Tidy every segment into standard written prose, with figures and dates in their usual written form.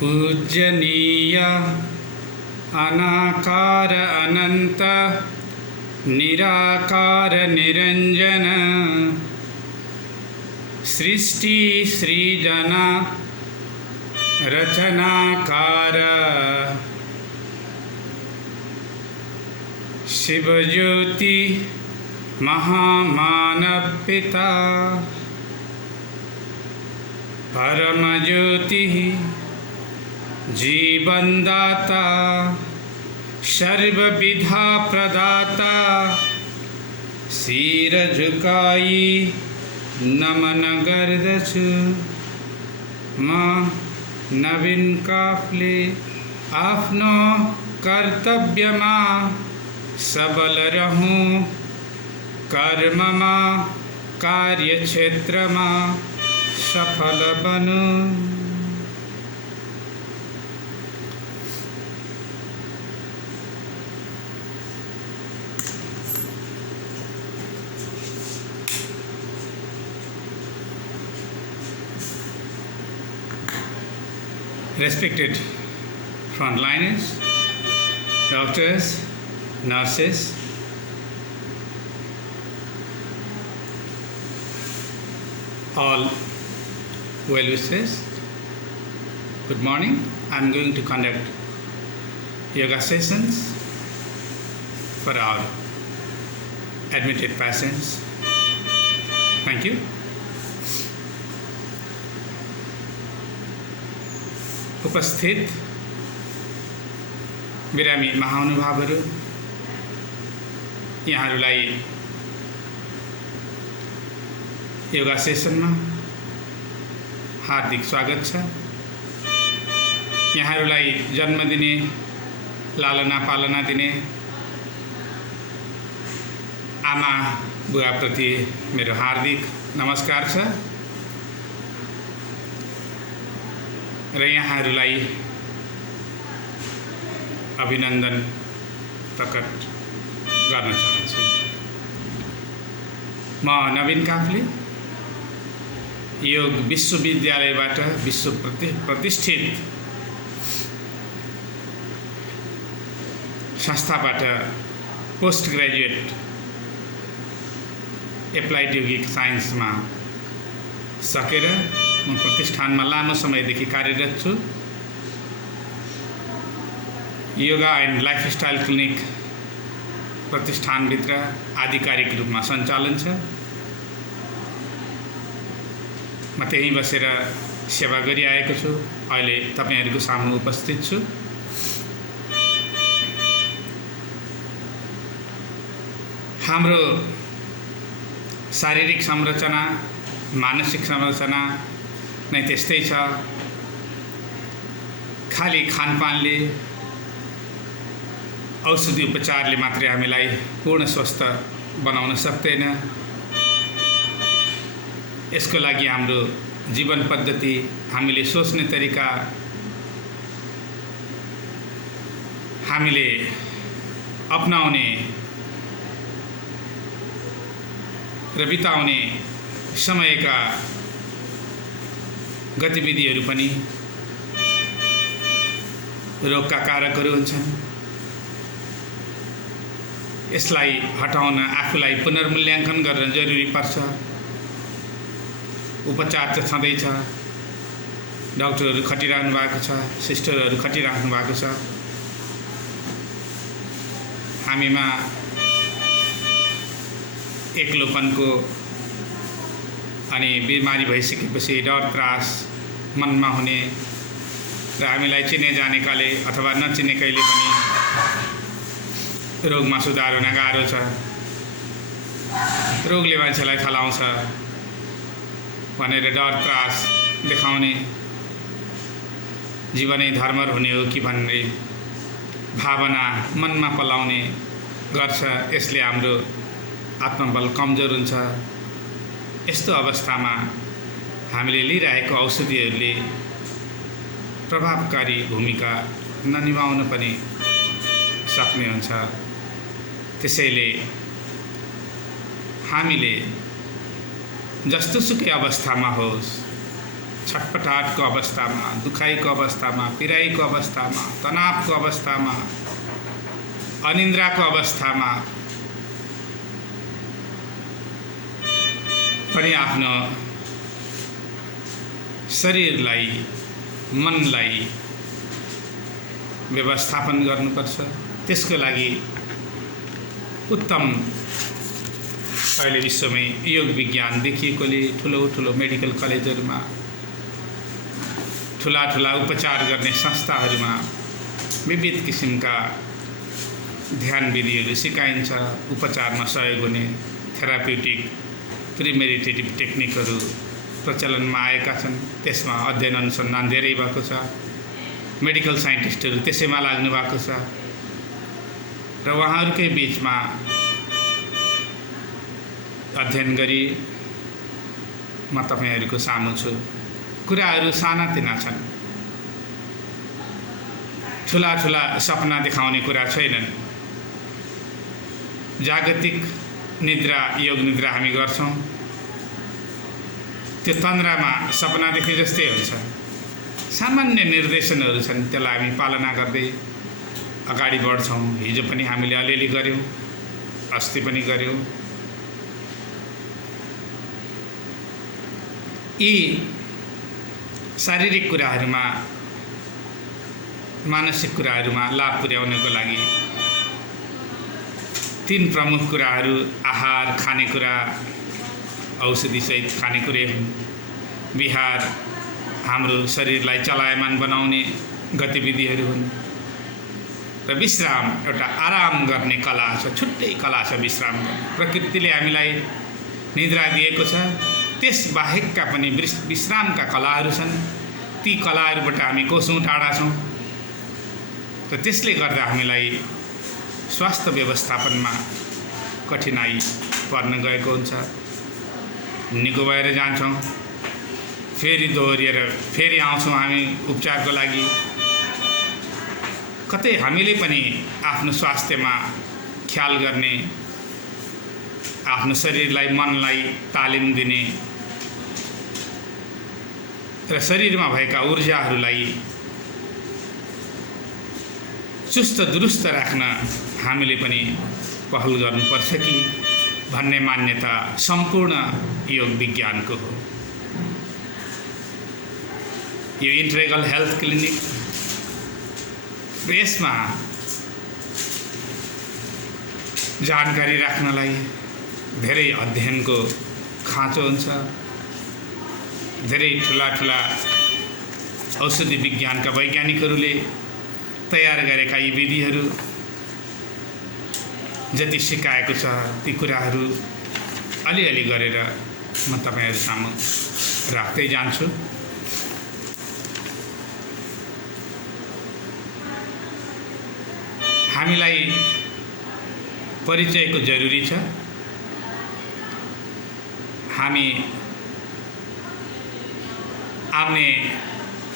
पूजनीय अनाकार अनंत निराकार निरंजन सृष्टि सृजना रचनाकार शिवज्योति महामानव पिता परमज्योति जीवनदाता सर्वविधा प्रदाता सिर झुकाई नमन गर्दछु म नवीन काफ्ले आफ्नो कर्तव्यमा सबल रहूं कर्ममा कार्यक्षेत्रमा सफल बनूं। Respected frontliners, doctors, nurses, all well wishes, good morning. I am going to conduct yoga sessions for our admitted patients. Thank you. उपस्थित बिरामी महानुभावहरू, यहाँहरूलाई योगा सेसनमा हार्दिक स्वागत छ। यहाँहरूलाई जन्म दिने, लालना पालना दिने आमा बुवाप्रति मेरो हार्दिक नमस्कार छ र यहाँहरूलाई अभिनन्दन प्रकट गर्न चाहन्छु। म नवीन काफ्ले योग विश्वविद्यालयबाट विश्व प्रतिष्ठित संस्थाबाट पोस्ट ग्रेजुएट एप्लाइड योगिक साइन्समा सकेर म प्रतिष्ठानमा लामो समयदेखि कार्यरत छु। योगा एन्ड लाइफस्टाइल क्लिनिक प्रतिष्ठानभित्र आधिकारिक रूपमा सञ्चालन छ। म त्यहीँ बसेर सेवा गरिआएको छु। अहिले तपाईहरुको सामु उपस्थित छु। हाम्रो शारीरिक संरचना, मानसिक संरचना नै त्यस्तै छ। खाली खानपानले, औषधि उपचारले मात्रै हामीलाई पूर्ण स्वस्थ बनाउन सक्दैन। यसको लागि हाम्रो जीवन पद्धति, हामीले सोच्ने तरिका, हामीले अपनाउने र बिताउने समयका गतिविधिहरू पनि रोगका कारकहरू हुन्छन्। यसलाई हटाउन आफूलाई पुनर्मूल्याङ्कन गर्न जरुरी पर्छ। उपचार त छँदैछ, डाक्टरहरू खटिरहनु भएको छ, सिस्टरहरू खटिरहनु भएको छ। हामीमा एक्लोपनको अनि बिमारी भइसकेपछि डर त्रास मनमा हुने र हामीलाई चिने जानेकाले अथवा नचिनेकैले पनि रोगमा सुधार हुन गाह्रो छ। रोगले मान्छेलाई थलाउँछ भनेर डर त्रास देखाउने, जीवनै धर्मर हुने हो कि भन्ने भावना मनमा पलाउने गर्छ। यसले हाम्रो आत्मबल कमजोर हुन्छ। यस्तो अवस्थामा हामीले लिइरहेको औषधिहरूले प्रभावकारी भूमिका ननिभाउन पनि सक्ने हुन्छ। त्यसैले हामीले जस्तोसुकै अवस्थामा होस् छटपटाटको अवस्थामा, दुखाइको अवस्थामा, पीडाइको अवस्थामा, तनावको अवस्थामा, अनिन्द्राको अवस्थामा पनि आफ्नो शरीरलाई, मनलाई व्यवस्थापन गर्नुपर्छ। त्यसको लागि उत्तम अहिले विश्वमै योग विज्ञान देखिएकोले ठुलो मेडिकल कलेजहरूमा, ठुला उपचार गर्ने संस्थाहरूमा विविध किसिमका ध्यान विधिहरू सिकाइन्छ। उपचारमा सहयोग हुने थेराप्युटिक प्रिमेडिटेटिभ टेक्निकहरू प्रचलनमा आएका छन्। त्यसमा अध्ययन अनुसन्धान धेरै भएको छ। मेडिकल साइन्टिस्टहरू त्यसैमा लाग्नु भएको छ र उहाँहरूकै बीचमा अध्ययन गरी म तपाईहरूको सामु छु। कुराहरू सानातिना छन्, ठुला सपना देखाउने कुरा छैनन्। जागतिक निद्रा, योग निद्रा हामी गर्छौँ, त्यो तन्द्रामा सपना देखे जस्तै हुन्छ। सामान्य निर्देशनहरू छन्, त्यसलाई हामी पालना गर्दै अगाडि बढ्छौँ। हिजो पनि हामीले अलिअलि गऱ्यौँ, अस्ति पनि गऱ्यौँ। यी शारीरिक कुराहरूमा, मानसिक कुराहरूमा लाभ पुर्याउनको लागि 3 प्रमुख कुराहरू आहार, खानेकुरा, औषधिसहित खानेकुरा हुन्। विहार हाम्रो शरीरलाई चलायमान बनाउने गतिविधिहरू हुन् र विश्राम एउटा आराम गर्ने कला छ, छुट्टै कला छ विश्राम गर्ने। प्रकृतिले हामीलाई निद्रा दिएको छ, त्यस बाहेकका पनि विश्रामका कलाहरू छन्। ती कलाहरूबाट हामी कोसौँ टाढा छौँ र त्यसले गर्दा हामीलाई स्वास्थ्य व्यवस्थापनमा कठिनाइ पर्न गएको हुन्छ। निको भएर जान्छौँ, फेरि दोहोरिएर फेरि आउँछौँ हामी उपचारको लागि। कतै हामीले पनि आफ्नो स्वास्थ्यमा ख्याल गर्ने, आफ्नो शरीरलाई, मनलाई तालिम दिने र शरीरमा भएका ऊर्जाहरूलाई चुस्त दुरुस्त राख्न हामीले पनि पहल गर्नुपर्छ कि भन्ने मान्यता सम्पूर्ण योग विज्ञानको हो। यो इन्टेग्रल हेल्थ क्लिनिक, यसमा जानकारी राख्नलाई धेरै अध्ययनको खाँचो हुन्छ। धेरै ठुला औषधि विज्ञानका वैज्ञानिकहरूले तयार गरेका यी विधिहरू जति सिकाएको छ ती कुराहरू अलिअलि गरेर म तपाईहरु सामु राख्दै जान्छु। हामीलाई परिचयको जरुरी छ। हामी आम्ने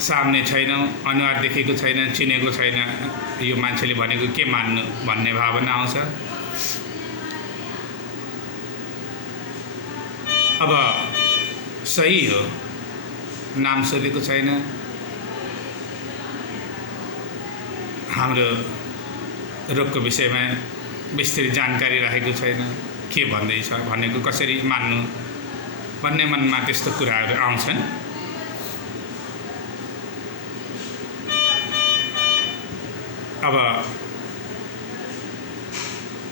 सामने छैनौं, अनुहार देखेको छैन, चिनेको छैन, यो मान्छेले भनेको के मान्नु भन्ने भावना आउँछ। अब सही हो, नाम सोधेको छैन, हाम्रो रोगको विषयमा विस्तृत जानकारी राखेको छैन, के भन्दैछ, भनेको कसरी मान्नु भन्ने मनमा त्यस्तो कुराहरू आउँछन्। अब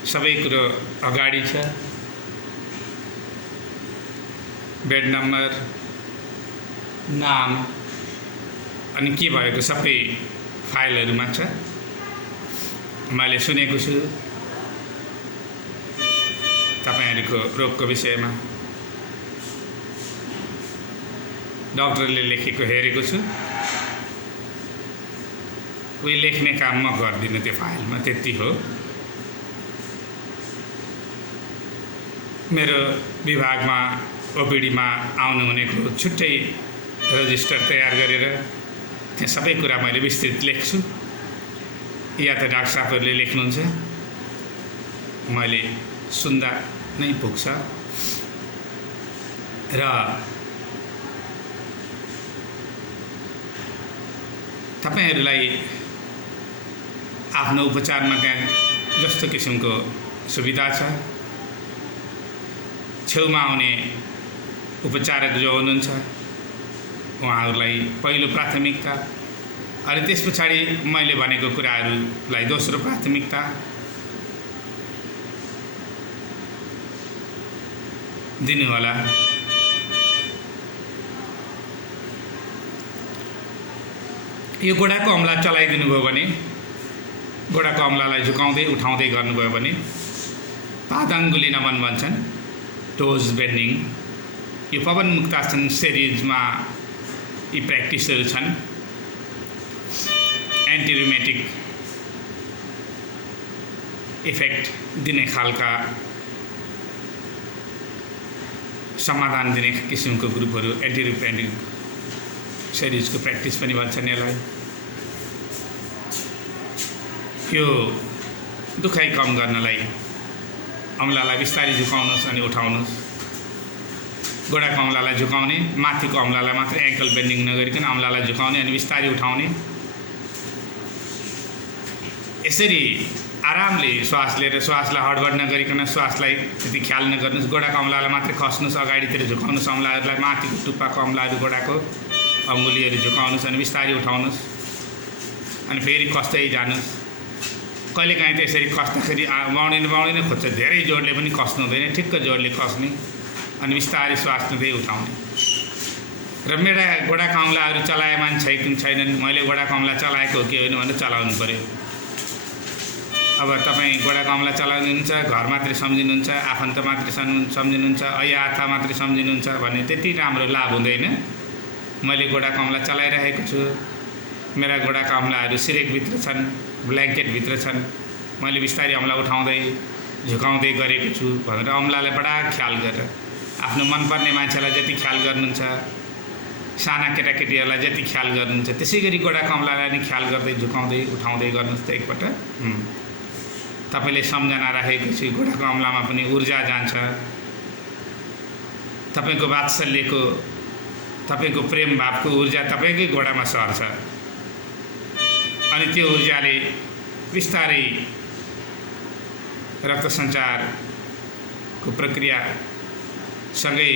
सबै कुरो अगाडि छ, बेड नम्बर, नाम अनि के भएको सबै फाइलहरुमा छ। मैले सुनेको छु तपाईहरुको रोगको विषयमा, डाक्टरले लेखेको हेरेको छु। उही लेख्ने काम म गर्दिनँ त्यो फाइलमा, त्यति हो। मेरो विभागमा ओपीडीमा आउनु हुनेको छुट्टै रजिस्टर तयार गरेर त्यहाँ सबै कुरा मैले विस्तृत लेख्छु, या त डाक्टर साहबहरूले लेख्नुहुन्छ, मैले सुन्दा नै पुग्छ। र तपाईहरुलाई आफ्नो उपचारमा त्यहाँ जस्तो किसिमको सुविधा छ, छेउमा आउने उपचारक जो हुनुहुन्छ उहाँहरूलाई पहिलो प्राथमिकता, अनि त्यसपछि मैले भनेको कुराहरूलाई दोस्रो प्राथमिकता दिनु होला। यो गोडाको अम्ला चलाइदिनु भयो भने, गोडाको अम्लालाई झुकाउँदै उठाउँदै गर्नुभयो भने पादाङ्गुली नमन भन्छन्, टोज बेन्डिङ। यो पवन मुक्तासन सिरिजमा यी प्र्याक्टिसहरू छन्। एन्टी रुमेटिक इफेक्ट दिने खालका समाधान दिने किसिमको ग्रुपहरू एन्टी रुमेटिक सिरिजको प्र्याक्टिस पनि भन्छन् यसलाई। यो दुखाइ कम गर्नलाई अम्लालाई बिस्तारै झुकाउनुहोस् अनि उठाउनुहोस्। गोडाको अम्लालाई झुकाउने, माथिको अम्लालाई मात्र एङ्कल बेन्डिङ नगरिकन अम्लालाई झुकाउने अनि बिस्तारै उठाउने। यसरी आरामले श्वास लिएर श्वासलाई हडबड नगरिकन श्वासलाई त्यति ख्याल नगर्नुहोस्। गोडाको अम्लालाई मात्र खस्नुहोस्, अगाडितिर झुकाउनुहोस्, अम्लाहरूलाई माथिको टुप्पाको अम्लाहरू गोडाको अङ्गुलीहरू झुकाउनुहोस् अनि बिस्तारै उठाउनुहोस् अनि फेरि कस्दै जानुहोस्। कहिलेकाहीँ त्यसरी कस्दाखेरि बाउडिन खोज्छ, धेरै जोडले पनि कस्नु हुँदैन, ठिक्क जोडले कस्ने अनि बिस्तारै श्वास लिँदै उठाउने। र मेरा गोडाको अम्लाहरू चलायमान छैनन्, मैले गोडाको अम्ला चलाएको हो कि होइन भनेर चलाउनु पर्यो। अब तपाईँ गोडाको अम्ला चलाउनुहुन्छ, घर मात्रै सम्झिनुहुन्छ, आफन्त मात्रै सम्झिनुहुन्छ, आथा मात्रै सम्झिनुहुन्छ भने त्यति राम्रो लाभ हुँदैन। मैले गोडाको अम्ला चलाइरहेको छु, मेरा गोडाको अम्लाहरू सिरेकभित्र छन्, ब्ल्याङ्केटभित्र छन्, मैले बिस्तारै अम्ला उठाउँदै झुकाउँदै गरेको छु भनेर अम्लालाई बडा ख्याल गरेर आफ्नो मनपर्ने मान्छेलाई जति ख्याल गर्नुहुन्छ, साना केटाकेटीहरूलाई जति ख्याल गर्नुहुन्छ त्यसै गरी गोडाको अम्लालाई नि ख्याल गर्दै झुकाउँदै उठाउँदै गर्नुहोस् त एकपल्ट। तपाईँले सम्झना राखेपछि गोडाको अम्लामा पनि ऊर्जा जान्छ, तपाईँको वात्सल्यको, तपाईँको प्रेम भावको ऊर्जा तपाईँकै गोडामा सर्छ अनि त्यो ऊर्जाले बिस्तारै रक्त सञ्चारको प्रक्रियासँगै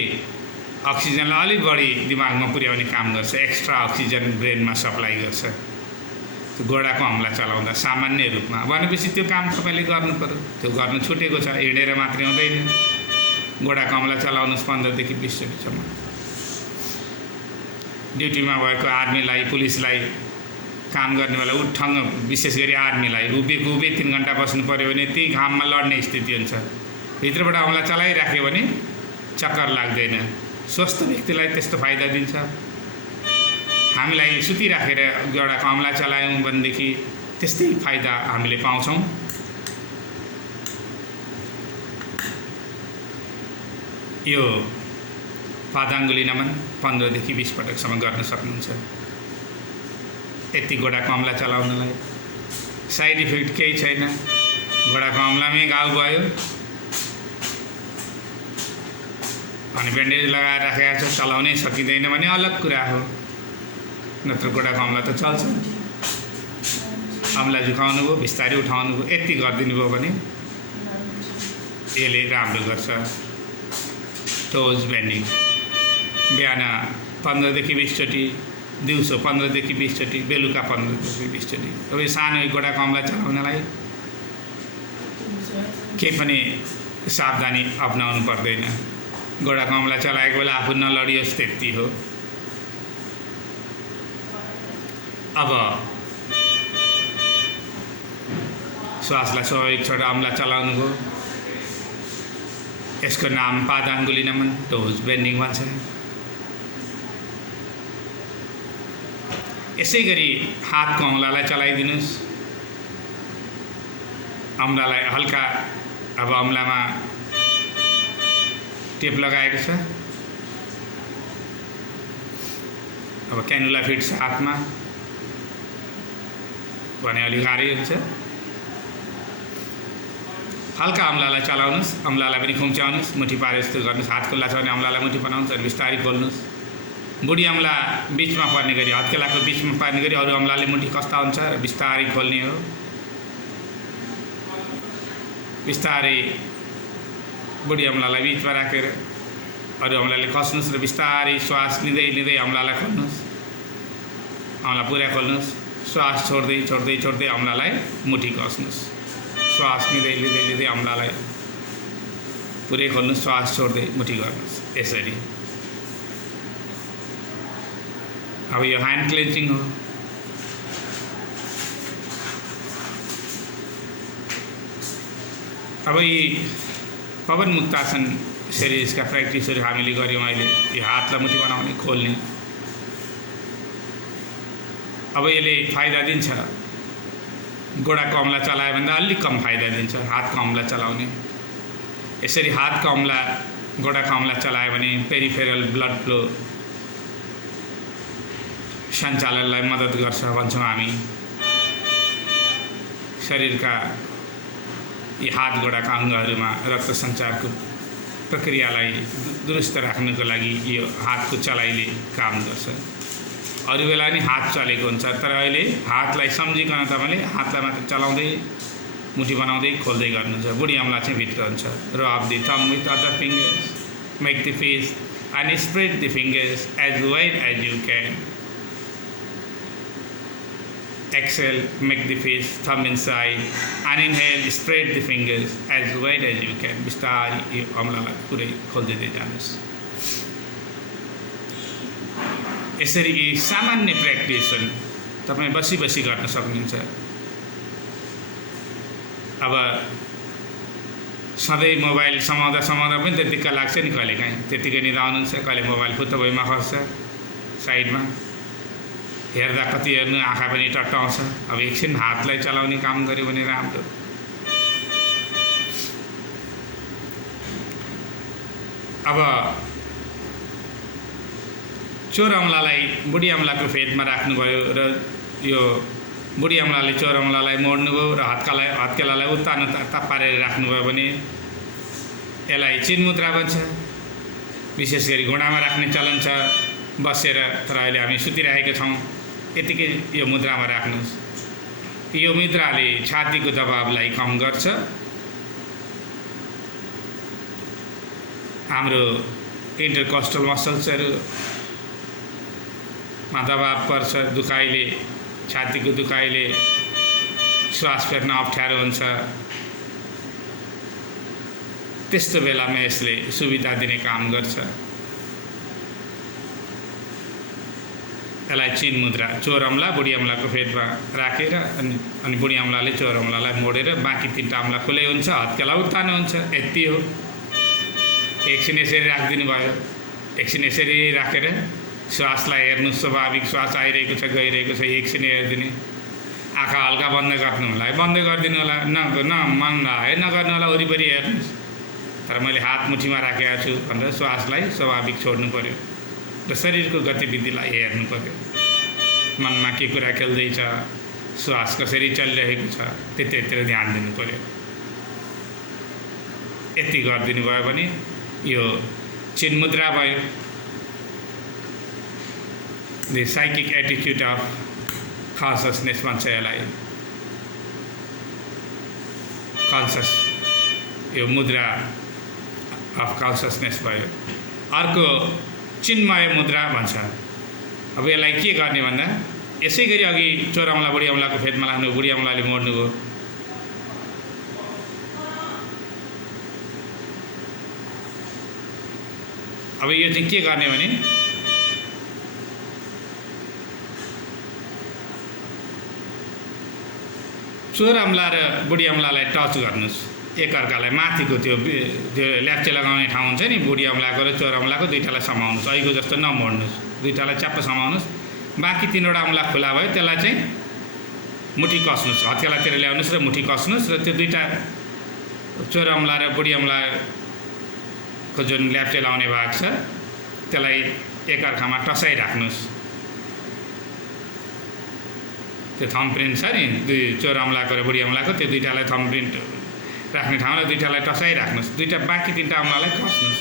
अक्सिजनलाई अलिक बढी दिमागमा पुर्याउने काम गर्छ, एक्स्ट्रा अक्सिजन ब्रेनमा सप्लाई गर्छ त्यो गोडाको अम्ला चलाउँदा सामान्य रूपमा। भनेपछि त्यो काम तपाईँले गर्नु पर्यो, त्यो गर्न छुटेको छ, हिँडेर मात्रै हुँदैन। गोडाको अम्ला चलाउनुहोस् 15 देखि 20 चोटिसम्म। ड्युटीमा भएको आर्मीलाई, पुलिसलाई, काम गर्ने बेला उठ्ठङ्ग, विशेष गरी आर्मीलाई उभिएको 3 घण्टा बस्नु पर्यो भने त्यही घाममा लड्ने स्थिति हुन्छ। भित्रबाट अम्ला चलाइराख्यो भने चक्कर लाग्दैन। स्वस्थ व्यक्तिलाई त्यस्तो फाइदा दिन्छ। हामीलाई सुतिराखेर गोडाको अम्ला चलायौँ भनेदेखि त्यस्तै फाइदा हामीले पाउँछौँ। यो पादाङ्गुली नमन 15 देखि 20 पटकसम्म गर्न सक्नुहुन्छ। यति गोडाको अम्ला चलाउनलाई साइड इफेक्ट केही छैन। गोडाको अम्लामै घाउ भयो अनि ब्यान्डेज लगाएर राखेको छ, चलाउनै सकिँदैन भने अलग कुरा हो, नत्र गोडाको अम्ला त चल्छ। अम्ला झुकाउनु भयो, बिस्तारै उठाउनु भयो, यति गरिदिनु भयो भने यसले राम्रो गर्छ। टोज बेन्डिङ बिहान 15 देखि 20 चोटि, दिउँसो 15 देखि 20 चोटि, बेलुका 15 देखि 20 चोटि। अब यो सानो गोडाको अम्ला चलाउनलाई केही पनि सावधानी अपनाउनु पर्दैन। गोडाको अम्ला चलाएको बेला आफू नलडियोस् त्यति हो। अब श्वासलाई स्वाभाविक छोडेर अम्ला चलाउनु भयो। यसको नाम पादाङ्गुली नमन, टोज बेन्डिङ भन्छ। यसै गरी हातको अम्लालाई चलाइदिनुहोस्। अम्लालाई हल्का, अब अम्लामा टेप लगाएको छ, अब क्यानुला फिट्स हातमा भने अलिक गाह्रै हुन्छ। हल्का अम्लालाई चलाउनुहोस्, अम्लालाई पनि खुम्च्याउनुहोस्, मुठी पारे जस्तो गर्नुहोस्। हात खुल्ला छ भने अम्लालाई मुठी बनाउनुहोस् अनि बिस्तारै खोल्नुहोस्। बुढी अमला बिचमा पर्ने गरी हत्केलाको बिचमा पर्ने गरी अरू अमलाले मुठी कस्ता हुन्छ र बिस्तारै खोल्ने हो। बिस्तारै बुढी अमलालाई बिचमा राखेर अरू अमलाले कस्नुस् र बिस्तारै श्वास लिँदै लिँदै अमलालाई खोल्नुस्। अमला पुरा खोल्नुस्। श्वास छोड्दै छोड्दै छोड्दै अमलालाई मुठी कस्नुस्। श्वास लिँदै लिँदै लिँदै अमलालाई पुरै खोल्नुस्। श्वास छोड्दै मुठी गर्नुस्। यसरी अब यो ह्यान्ड क्लेन्जिङ हो। अब यी पवन मुक्तासन सिरिजका प्र्याक्टिसहरू हामीले गऱ्यौँ। अहिले यो हातलाई मुठी बनाउने खोल्ने। अब यसले फाइदा दिन्छ। गोडाको अमला चलायो भन्दा अलिक कम फाइदा दिन्छ हातको अमला चलाउने। यसरी हातको अमला गोडाको अमला चलायो भने पेरिफेरल ब्लड फ्लो सञ्चालनलाई मद्दत गर्छ भन्छौँ हामी। शरीरका यी हात गोडाका अङ्गहरूमा रक्त सञ्चारको प्रक्रियालाई दुरुस्त राख्नको लागि यो हातको चलाइले काम गर्छ। अरू बेला नि हात चलेको हुन्छ, तर अहिले हातलाई सम्झिकन तपाईँले हातलाई मात्र चलाउँदै मुठी बनाउँदै खोल्दै गर्नुहुन्छ। बुढी अमला चाहिँ भित्र हुन्छ। Rub the thumb with other fingers, make the face and spread the fingers as wide as you can. Exhale, make the face, thumb inside, and inhale, spread the fingers as wide as you can. बिस्तारै यो अमलालाई पुरै खोल्दै जानुहोस्। यसरी यी सामान्य प्र्याक्टिसहरू तपाईँ बसी बसी गर्न सक्नुहुन्छ। अब सधैँ मोबाइल समाउँदा समाउँदा पनि त्यतिकै लाग्छ नि, कहिलेकाहीँ त्यतिकै निदा आउनुहुन्छ, कहिले मोबाइल फुत्त भइमा खस्छ साइडमा। हेर्दा कति हेर्नु आँखा पनि टट्टाउँछ। अब एकछिन हातलाई चलाउने काम गर्यो भने राम्रो। अब चोर अमलालाई बुढी अमलाको फेदमा राख्नुभयो र यो बुढी अमलाले चोर अमलालाई मोड्नुभयो र हत्केलालाई उत्तानो ताप पारेर राख्नुभयो भने यसलाई चिन मुद्रा भन्छ। विशेष गरी घुँडामा राख्ने चलन छ बसेर, तर अहिले हामी सुतिरहेका छौँ। यतिकै यो मुद्रामा राख्नुहोस्। यो मुद्राले छातीको दबावलाई कम गर्छ। हाम्रो इन्टरकोस्टल मसल्सहरूमा दबाव पर्छ, दुखाइले, छातीको दुखाइले श्वास फेर्न अप्ठ्यारो हुन्छ। त्यस्तो बेलामा यसले सुविधा दिने काम गर्छ। यसलाई चिन मुद्रा, चोर अमला बुढी अमलाको फेदमा राखेर अनि बुढी अमलाले चोर अमलालाई मोडेर बाँकी तिनवटा अमला खुलै हुन्छ, हत्केला उत्तानो हुन्छ। यति हो। एकछिन यसरी राखिदिनु भयो। एकछिन यसरी राखेर श्वासलाई हेर्नु। स्वाभाविक श्वास आइरहेको छ गइरहेको छ, एकछिन हेरिदिने। आँखा हल्का बन्द गर्नु होला, बन्द गरिदिनु होला। मन है नगर्नु होला, वरिपरि हेर्नुहोस्। तर मैले हात मुठीमा राखेको छु भनेर श्वासलाई स्वाभाविक छोड्नु पर्यो र शरीरको गतिविधिलाई हेर्नु पर्यो। मनमा के कुरा खेल्दैछ, श्वास कसरी चलिरहेको छ, त्यतिर ध्यान दिनु पर्यो। यति गरिदिनु भयो भने यो चिन मुद्रा भयो। The psychic attitude of consciousness भन्छ यसलाई। कन्सियस यो मुद्रा अफ कन्सियसनेस भयो। अर्को चिन्मय मुद्रा भन्छ। अब यसलाई के गर्ने भन्दा यसै गरी अघि चोर अमला बुढी अमलाको फेदमा लाग्नु, बुढी अमलाले मोड्नुभयो। अब यो चाहिँ के गर्ने भने चोर अमला र बुढी अमलालाई टच गर्नुहोस् एकअर्कालाई। माथिको त्यो ल्याप्चे लगाउने ठाउँ हुन्छ नि बुढी अमलाको र चोर अमलाको, दुईटालाई समाउनुहोस्। अहिलेको जस्तो नमोड्नुहोस्, दुईटालाई च्याप्प समाउनुहोस्। बाँकी तिनवटा अमला खुला भयो, त्यसलाई चाहिँ मुठी कस्नुहोस्। हत्केलातिर ल्याउनुहोस् र मुठी कस्नुहोस् र त्यो दुईटा चोर अमला र बुढी अमलाको जुन ल्याप्चे लाउने भाग छ त्यसलाई एकअर्कामा टसाइराख्नुहोस्। त्यो थम्ब प्रिन्ट छ नि दुई चोर अमलाको र बुढी अमलाको, त्यो दुईटालाई थम्ब प्रिन्ट राख्ने ठाउँलाई दुईटालाई टसाइराख्नुहोस्। दुईटा बाँकी तिनवटा अमलालाई कस्नुहोस्।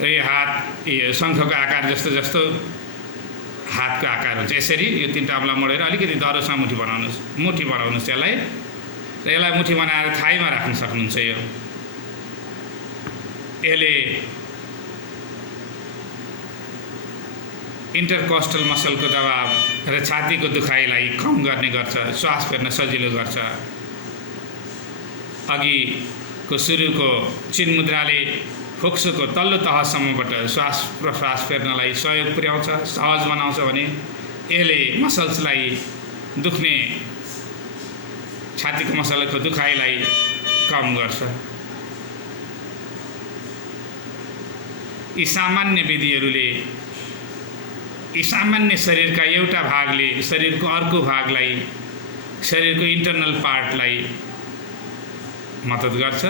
र यो हात यो शङ्खको आकार जस्तो जस्तो हातको आकार हुन्छ। यसरी यो 3टा औँला मोडेर अलिकति दरोसँग मुठी बनाउनुहोस् यसलाई, र यसलाई मुठी बनाएर थाइमा राख्न सक्नुहुन्छ। यसले इन्टरकोस्टल मसलको दबाव र छातीको दुखाइलाई कम गर्ने गर्छ, श्वास फेर्न सजिलो गर्छ। अघिको सुरुको चिन मुद्राले फोक्सोको तल्लो तहसम्मबाट श्वास प्रश्वास फेर्नलाई सहयोग पुर्याउँछ, सहज बनाउँछ भने यसले मसल्सलाई दुख्ने छातीको मसलको दुखाइलाई कम गर्छ। यी सामान्य विधिहरूले यी सामान्य शरीरका एउटा भागले शरीरको अर्को भागलाई, शरीरको इन्टरनल पार्टलाई मद्दत गर्छ।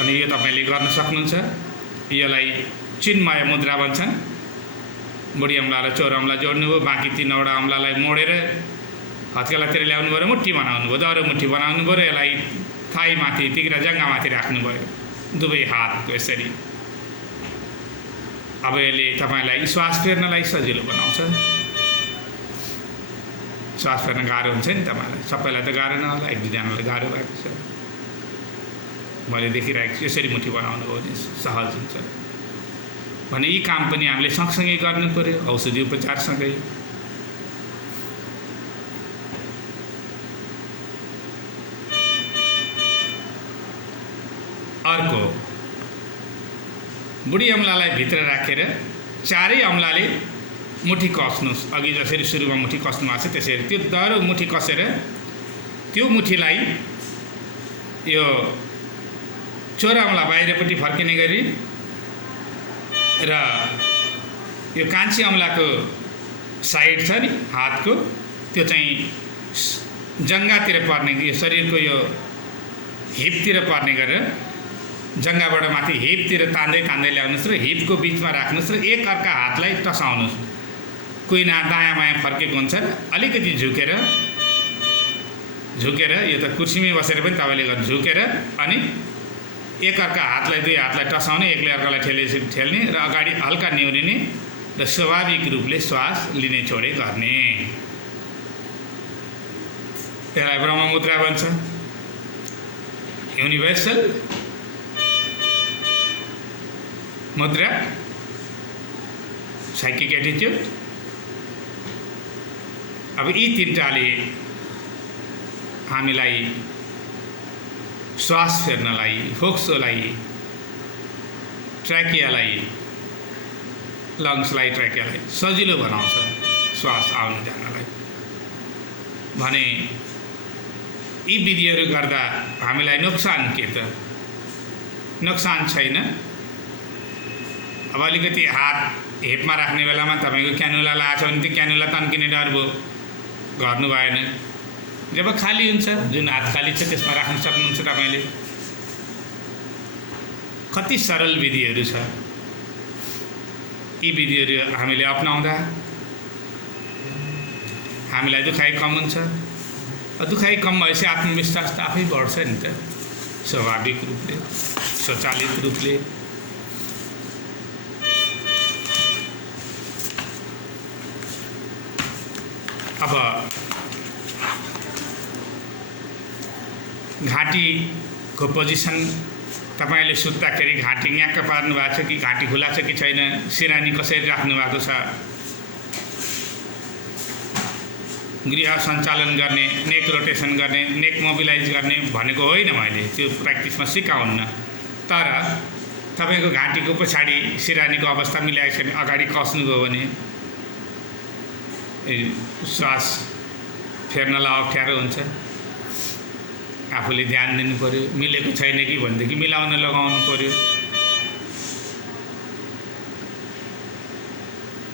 अनि यो तपाईले गर्न सक्नुहुन्छ। यसलाई चिन्मय मुद्रा भन्छन्। बुढी औँला र चौर औँला जोड्नुभयो, बाँकी 3वटा औँलालाई मोडेर हत्केलातिर ल्याउनु भयो, मुठी बनाउनु भयो, दह्रो मुठी बनाउनु भयो, यसलाई थाइमाथि तिग्रा जङ्घामाथि राख्नुभयो, दुवै हातको यसरी। अब यसले तपाईलाई श्वास फेर्नलाई सजिलो बनाउँछ। श्वास फेर्न गाह्रो हुन्छ नि तपाईलाई, सबैलाई त गाह्रो नहोला, 1-2जनालाई गाह्रो भएको छ। मैले देखिरहेको छु यसरी मुठी बनाउनु हो भने सहज हुन्छ भने यी काम पनि हामीले सँगसँगै गर्नु पर्यो, औषधि उपचारसँगै। अर्को, बुढी औँलालाई भित्र राखेर चारै औँलाले मुठी कस्नुहोस्। अघि जसरी सुरुमा मुठी कस्नु भएको छ त्यसरी त्यो दह्रो मुठी कसेर त्यो मुठीलाई यो चौरा औँला बाहिरपट्टि फर्किने गरी र यो कान्छी औँलाको साइड छ नि हातको, त्यो चाहिँ जङ्घातिर पर्ने, यो शरीरको यो हिपतिर पर्ने गरेर जङ्घाबाट माथि हिपतिर तान्दै तान्दै ल्याउनुहोस् र हिपको बिचमा राख्नुहोस् र एक अर्का हातलाई टसाउनुहोस्। कुइना दायाँ बायाँ फर्केको हुन्छ, अलिकति झुकेर यो त कुर्सीमै बसेर पनि तपाईँले गर्नु, झुकेर अनि एक अर्का हातलाई दुई हातलाई टसाउने, एकले अर्कालाई ठेल्ने र अगाडि हल्का निहुरिने र स्वाभाविक रूपले श्वास लिने छोडे गर्ने। यसलाई ब्रह्म मुद्रा भन्छ। युनिभर्सल मुद्रा, साइकिक एटिट्युड। अब यी 3टाले हामीलाई श्वास फेर्नलाई, फोक्सोलाई, ट्र्याकियालाई, लङ्सलाई, ट्र्याकियालाई सजिलो बनाउँछ श्वास आउनु जानलाई। भने यी विधिहरू गर्दा हामीलाई नोक्सान के त? नोक्सान छैन। अब अलिकति हात हिपमा राख्ने बेलामा तपाईँको क्यानुला लगाएको छ भने त्यो क्यानुला तन्किने डर भयो, गर्नु भएन। जब खाली हुन्छ, जुन हात खाली छ त्यसमा राख्न सक्नुहुन्छ तपाईँले। कति सरल विधिहरू छ। यी विधिहरू हामीले अपनाउँदा हामीलाई दुखाइ कम हुन्छ। दुखाइ कम भएपछि आत्मविश्वास त आफै बढ्छ नि त, स्वाभाविक रूपले, स्वचालित रूपले। अब घाँटीको पोजिसन, तपाईँले सुत्दाखेरि घाँटी न्याक्क पार्नु भएको छ कि घाँटी खुला छ कि छैन, सिरानी कसरी राख्नु भएको छ, गृह सञ्चालन गर्ने, नेक रोटेसन गर्ने, नेक मोबिलाइज गर्ने भनेको होइन मैले, त्यो प्र्याक्टिसमा सिकाउन्न। तर तपाईँको घाँटीको पछाडि सिरानीको अवस्था मिलाएको छैन, अगाडि कस्नुभयो भने श्वास फेर्नलाई अप्ठ्यारो हुन्छ। आफूले ध्यान दिनु पर्यो, मिलेको छैन कि भनेदेखि मिलाउन लगाउनु पर्यो।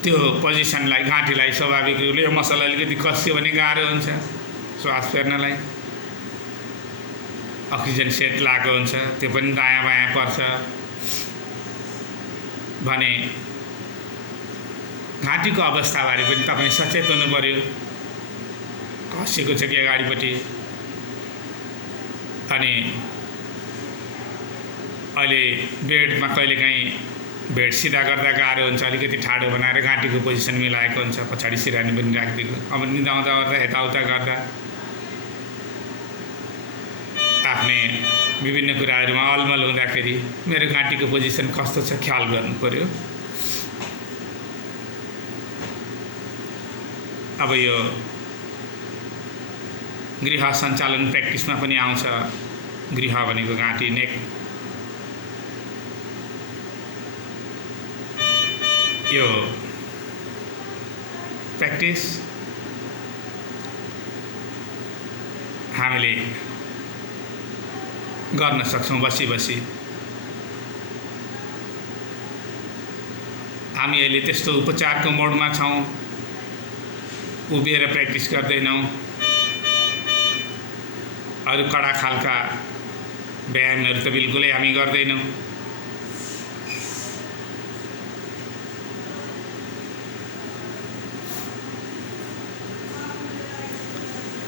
त्यो पोजिसनलाई, घाँटीलाई स्वाभाविक रूपले यो मसल अलिकति कस्यो भने गाह्रो हुन्छ श्वास फेर्नलाई। अक्सिजन सेट लागेको हुन्छ, त्यो पनि दायाँ बायाँ पर्छ भने घाँटीको अवस्थाबारे पनि तपाईँ सचेत हुनु पर्यो, कसेको छ कि अगाडिपट्टि। अनि अहिले बेडमा कहिलेकाहीँ बेड सिधा गर्दा गाह्रो हुन्छ, अलिकति ठाडो बनाएर घाँटीको पोजिसन मिलाएको हुन्छ, पछाडि सिरानी पनि राखिदिएको। अब निदाउँदा ओर्दा यताउता गर्दा आफ्नै विभिन्न कुराहरूमा अलमल हुँदाखेरि मेरो घाँटीको पोजिसन कस्तो छ ख्याल गर्नु पर्यो। अब यो गृह सञ्चालन प्र्याक्टिसमा पनि आउँछ। गृह भनेको घाँटी, नेक। यो प्र्याक्टिस हामीले गर्न सक्छौँ बसी बसी। हामी अहिले त्यस्तो उपचारको मोडमा छौँ, उभिएर प्र्याक्टिस गर्दैनौँ। अरू कडा खालका व्यायामहरू त बिल्कुलै हामी गर्दैनौँ।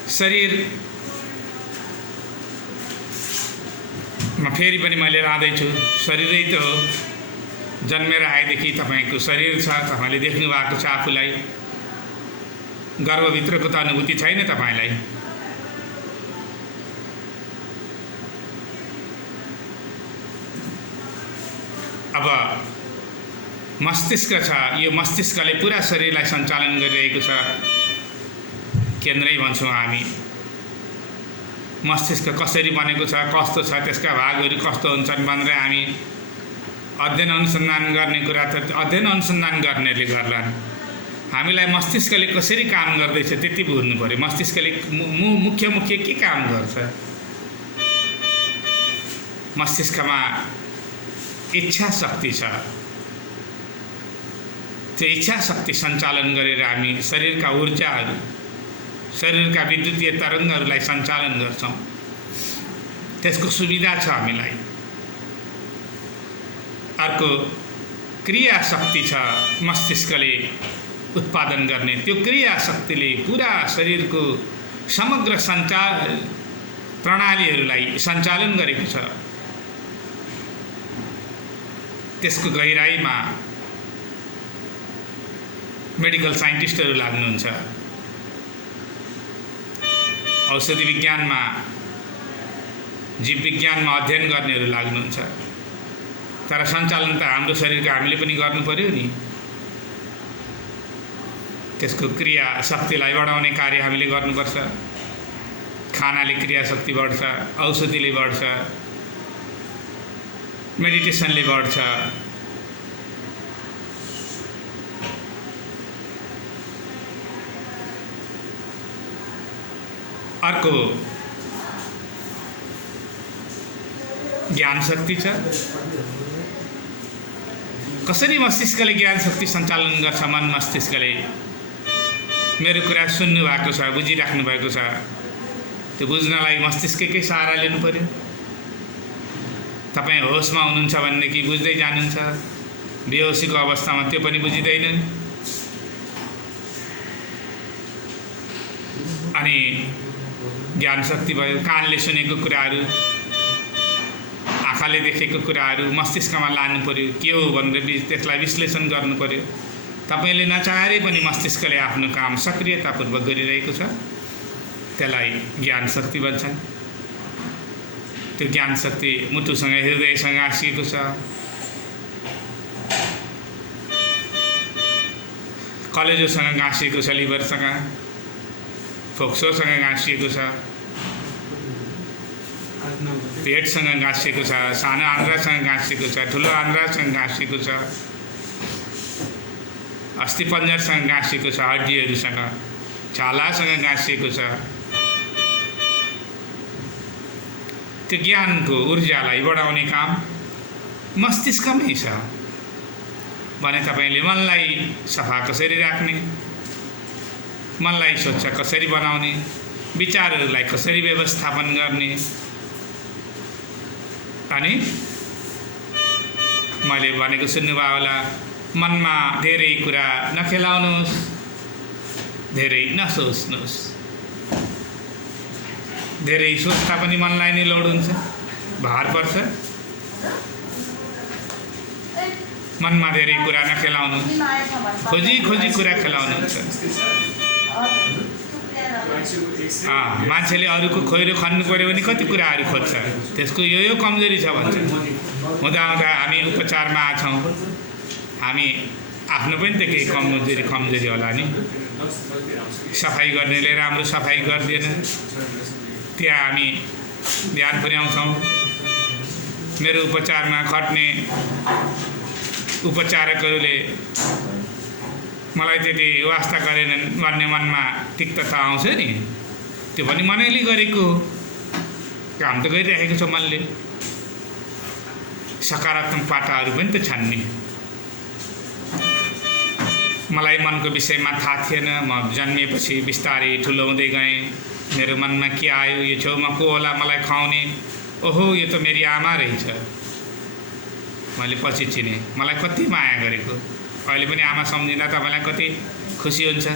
शरीरमा फेरि पनि मैले लाँदैछु, शरीरै त हो। जन्मेर आएदेखि तपाईँको शरीर छ, तपाईँले देख्नु भएको छ आफूलाई। गर्भभित्रको त अनुभूति छैन तपाईँलाई। अब मस्तिष्क छ, यो मस्तिष्कले पुरा शरीरलाई सञ्चालन गरिरहेको छ। केन्द्रै भन्छौँ हामी। मस्तिष्क कसरी बनेको छ, कस्तो छ, त्यसका भागहरू कस्तो हुन्छन् भनेर हामी अध्ययन अनुसन्धान गर्ने कुरा त अध्ययन अनुसन्धान गर्नेले गर्लान्। हामीलाई मस्तिष्कले कसरी काम गर्दैछ त्यति बुझ्नु पर्यो। मस्तिष्कले मुख्य के काम गर्छ? मस्तिष्कमा इच्छा शक्ति छ। त्यो इच्छा शक्ति सञ्चालन गरेर हामी शरीरका ऊर्जाहरू, शरीरका विद्युतीय तरङ्गहरूलाई सञ्चालन गर्छौँ। त्यसको सुविधा छ हामीलाई। अर्को क्रिया शक्ति छ मस्तिष्कले उत्पादन गर्ने। त्यो क्रिया शक्तिले पुरा शरीरको समग्र प्रणालीहरूलाई सञ्चालन गरेको छ। त्यसको गहिराईमा मेडिकल साइन्टिस्टहरू लाग्नुहुन्छ, औषधि विज्ञानमा, जीव विज्ञानमा अध्ययन गर्नेहरू लाग्नुहुन्छ। तर सञ्चालन त हाम्रो शरीरको हामीले पनि गर्नु पर्यो नि। त्यसको क्रिया शक्तिलाई बढाउने कार्य हामीले गर्नुपर्छ। खानाले क्रिया शक्ति बढ्छ, औषधिले बढ्छ, मेडिटेसनले बढ्छ। अर्को ज्ञान शक्ति छ। कसरी मस्तिष्कले ज्ञान शक्ति सञ्चालन गर्छ? मन मस्तिष्कले मेरो कुरा सुन्नु भएको छ, बुझिराख्नु भएको छ। त्यो बुझ्नलाई मस्तिष्ककै सहारा लिनु पर्यो। तपाईँ होसमा हुनुहुन्छ भनेदेखि बुझ्दै जानुहुन्छ, बेहोसीको अवस्थामा त्यो पनि बुझिँदैन। अनि ज्ञान शक्ति भयो, कानले सुनेको कुराहरू, आँखाले देखेको कुराहरू मस्तिष्कमा लानु पर्यो। के हो भनेर त्यसलाई विश्लेषण गर्नु पर्यो। तपाईँले नचाहेरै पनि मस्तिष्कले आफ्नो काम सक्रियतापूर्वक गरिरहेको छ। त्यसलाई ज्ञान शक्ति भन्छन्। त्यो ज्ञान शक्ति मुटुसँग, हृदयसँग आसिएको छ। कलेजोसँग गाँसिएको छ, लिभरसँग, फोक्सोसँग गाँसिएको छ, पेटसँग गाँसिएको छ, सानो आन्द्रासँग गाँसिएको छ, ठुलो आन्द्रासँग गाँसिएको छ, अस्थिपञ्जरसँग गाँसिएको छ, हड्डीहरूसँग, छालासँग गाँसिएको छ। त्यो ज्ञानको ऊर्जालाई बढाउने काम मस्तिष्कमै छ भने तपाईँले मनलाई सफा कसरी राख्ने, मनलाई स्वच्छ कसरी बनाउने, विचारहरूलाई कसरी व्यवस्थापन गर्ने। अनि मैले भनेको सुन्नुभयो होला, मनमा धेरै कुरा नखेलाउनुहोस्, धेरै नसोच्नुहोस्। धेरै सोच्दा पनि मनलाई नै लोड हुन्छ, भार पर्छ। मनमा धेरै कुरा नखेलाउनु, खोजी खोजी कुरा खेलाउनुहुन्छ। मान्छेले अरूको खोइरो खन्नु पर्यो भने कति कुराहरू खोज्छ, त्यसको यो कमजोरी छ भन्छ। हुँदा हुँदा हामी उपचारमा आछौँ, हामी आफ्नो पनि त केही कमजोरी होला नि। सफाइ गर्नेले राम्रो सफाइ गर्दैन, त्यहाँ हामी ध्यान पुर्याउँछौँ। मेरो उपचारमा खट्ने उपचारकहरूले मलाई त्यति वास्ता गरेनन् भन्ने मनमा तिक्तता आउँछ नि, त्यो पनि मनैले गरेको हो, काम त गरिराखेको छ मनले। सकारात्मक पाटाहरू पनि त छन् नि। मलाई मनको विषयमा थाहा थिएन, म जन्मिएपछि बिस्तारै ठुलो हुँदै गएँ। मेरो मनमा के आयो, यो छेउमा को होला मलाई खुवाउने, ओहो यो त मेरी आमा रहेछ। मैले पछि चिने, मलाई कति माया गरेको। अहिले पनि आमा सम्झिँदा तपाईँलाई कति खुसी हुन्छ।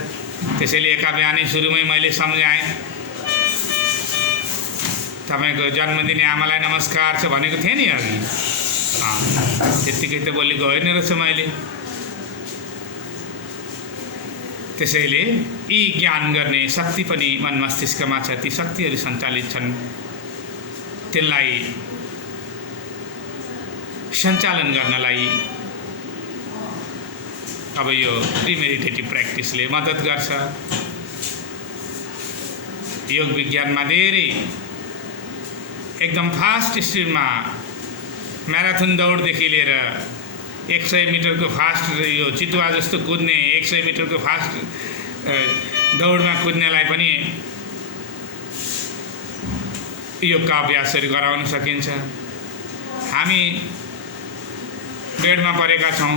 त्यसैले एका बिहानै सुरुमै मैले सम्झाएँ, तपाईँको जन्मदिने आमालाई नमस्कार छ भनेको थिएँ नि अघि। त्यत्तिकै त बोलेको होइन रहेछ मैले। त्यसैले यी ज्ञान गर्ने शक्ति पनि मन मस्तिष्कमा छ, ती शक्तिहरू सञ्चालित छन्। त्यसलाई सञ्चालन गर्नलाई अब यो प्रिमेडिटेटिभ प्र्याक्टिसले मद्दत गर्छ। योग विज्ञानमा धेरै एकदम फास्ट स्पिडमा म्याराथन दौडदेखि लिएर 100 मिटरको फास्ट, यो चितुवा जस्तो कुद्ने 100 मिटरको फास्ट दौडमा कुद्नेलाई पनि योगका अभ्यासहरू गराउन सकिन्छ। हामी बेडमा परेका छौँ,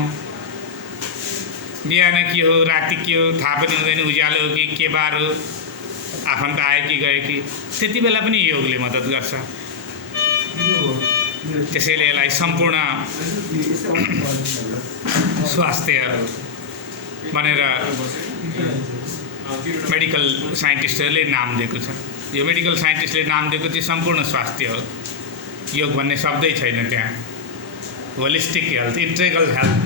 बिहान के हो राति के हो थाहा पनि हुँदैन, उज्यालो हो कि के बार हो, आफन्त आयो कि गयो कि, त्यति बेला पनि योगले मद्दत गर्छ। त्यसैले यसलाई सम्पूर्ण स्वास्थ्य भनेर मेडिकल साइन्टिस्टहरूले नाम दिएको छ। यो मेडिकल साइन्टिस्टले नाम दिएको चाहिँ सम्पूर्ण स्वास्थ्य हो। योग भन्ने शब्दै छैन त्यहाँ। Holistic health, integral health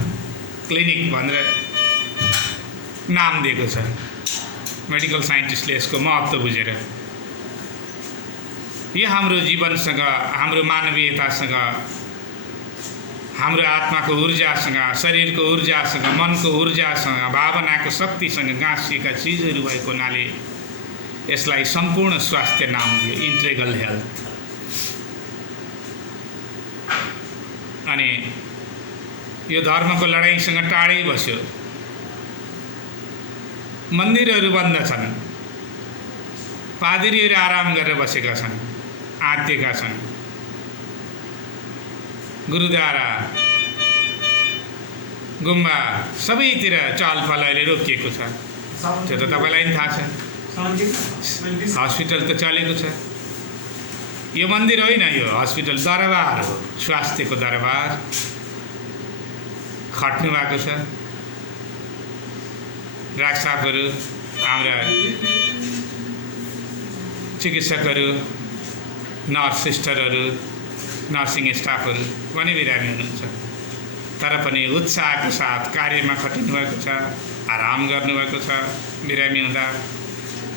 clinic भनेर नाम दिएको छ मेडिकल साइन्टिस्टले, यसको महत्त्व बुझेर। यो हाम्रो जीवनसँग, हाम्रो मानवीयतासँग, हाम्रो आत्माको ऊर्जासँग, शरीरको ऊर्जासँग, मनको ऊर्जासँग, भावनाको शक्तिसँग गाँसिएका चिजहरू भएको हुनाले यसलाई सम्पूर्ण स्वास्थ्य नाम दियो, इन्टेग्रल हेल्थ। अनि यो धर्मको लडाइँसँग टाढै बस्यो। मन्दिरहरू बन्द छन्, पादरीहरू आराम गरेर बसेका छन्, आत्तिएका छन्। गुरुद्वारा, गुम्बा सबैतिर चहलपहल अहिले रोकिएको छ। त्यो त तपाईँलाई पनि थाहा छ। हस्पिटल त चलेको छ। यो मन्दिर होइन, यो हस्पिटल दरबार हो, स्वास्थ्यको दरबार। खट्नु भएको छ डाक्टरसाहबहरू, हाम्रा चिकित्सकहरू, नर्स सिस्टरहरू, नर्सिङ स्टाफहरू पनि बिरामी हुनुहुन्छ, तर पनि उत्साहको साथ कार्यमा खटिनु भएको छ, आराम गर्नुभएको छ। बिरामी हुँदा